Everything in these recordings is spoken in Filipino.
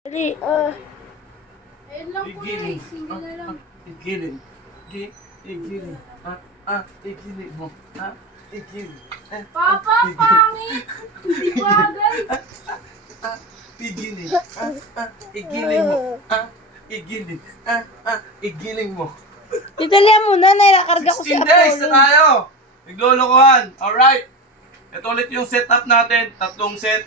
Dali, Ayun lang po guys, hindi na lang. Igilin. Igilin. Igilin mo. Igilin. Papa, pangit! Hindi bagay! Igilin. Igilin mo. Igilin. Igilin mo. italian mo na, nailakarga ko si 16 days Apollo. na tayo. Naglolokohan. Alright. Ito ulit yung setup natin. 3 set.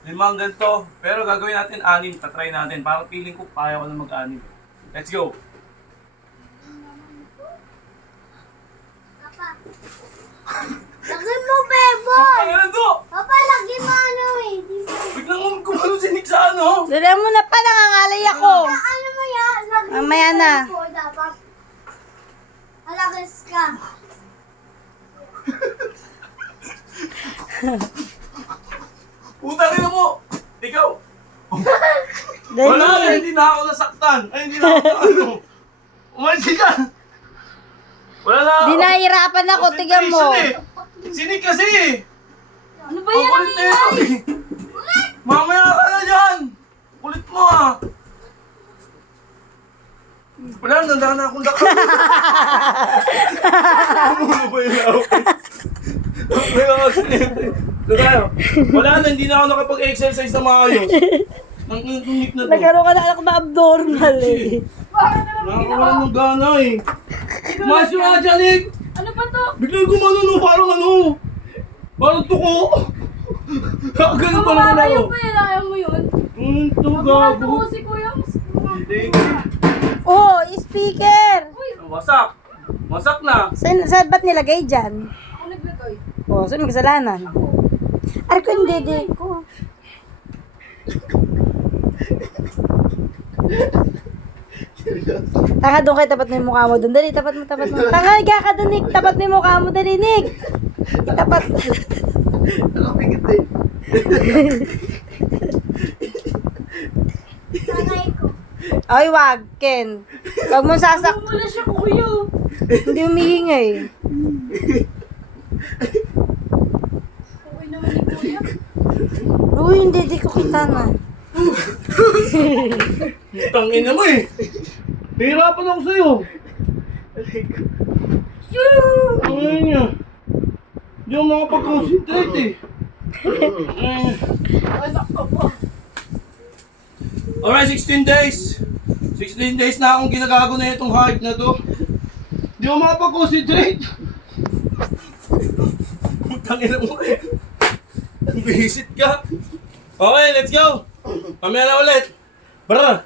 5 ganito. Pero gagawin natin 6. Tatry natin. Parang feeling ko kaya ko na mag-6. Let's go. Lagyan mo, Bebo! Ano to? Papa, lagyan mo ano eh. Biglang gumano si Nick sa ano? Dalian mo na pa, nangangalay ako. Ano mo yan? Lagyan Mamaya na. mo dapat. Alagas ka. Putang ina mo! Ikaw! Dali. Wala na, hindi na ako nasaktan. Ay, hindi na ako na ano. Umalis ka! Wala na. Di nahihirapan ako, tigyan mo. Concentration eh. Sinig kasi eh. Ano ba Ang yan? kulit na ito eh. Mamaya ka na dyan. Kulit mo ah. Wala, nandaan na akong lakad. Ano ba yung lawin? May aksidente. Ito tayo. Wala na, hindi na ako nakapag-exercise na maayos. Ang inik na to. Nagkaroon ka na anak na abnormal eh. Bakit na lang Nakakawalan ng gana eh. Mas yung nga dyan eh. Ano ba to? Biglang gumano no, parang ano. Parang tuko. Ganun pa naman Ayaw ako. pa yun, ayaw mo yun. Ito Bakit gago. ako si Kuya? Hindi. Oh, speaker. Wasak. Wasak na. Saan ba't nilagay dyan? Ako naglagay. Oh, saan may kasalanan? Ay, ko hindi, di ko. Tanga, doon kayo, tapat mo yung mukha mo doon. Dali, tapat mo. Tanga, higa ka doon, Nick. Tapat mo yung mukha mo. Dali, Nick. Tapat. Nakapigit eh. Sanay ko. Ay, wag, Ken. Wag mo sasak. Wala siya, Kuya. Hindi umihingay. Okay naman ni Kuya. Uy, hindi, di ko kita na. Tangin na mo eh. Hirapan ako sa'yo. Ano niya? Hindi ako makapag-concentrate eh. Anak ka pa. Alright, 16 days. 16 days na akong ginagago na itong hype na to. Hindi ako makapag-concentrate. Tangin na mo eh. Bihisit ka. Okay, let's go. Mamaya na ulit. Brr.